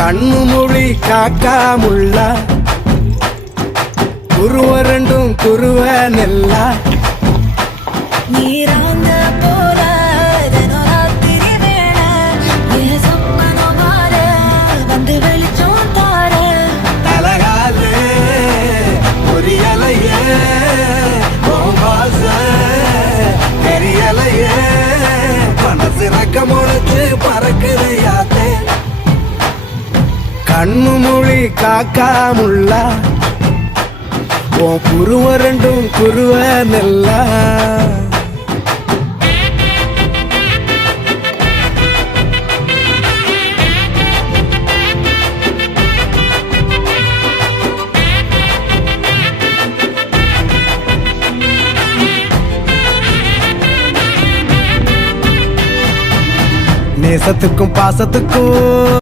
கண்ணு மொழி காக்காமுள்ள குருவ ரெண்டும் குருவ நெல்லா நீராங்க போல ராத்திரி வேளை என் சொப்பனம் மாற வந்து வெளிச்சம் தார தலகாலே பொரியலையே பாச தெரியலையே மனசு ரக்க முளைச்சு பறக்குது யாத்தே கண்ணு மொழி காக்காமுள்ள உன் குருவ ரெண்டும் குருவ நெல்லா நேசத்துக்கும் பாசத்துக்கும்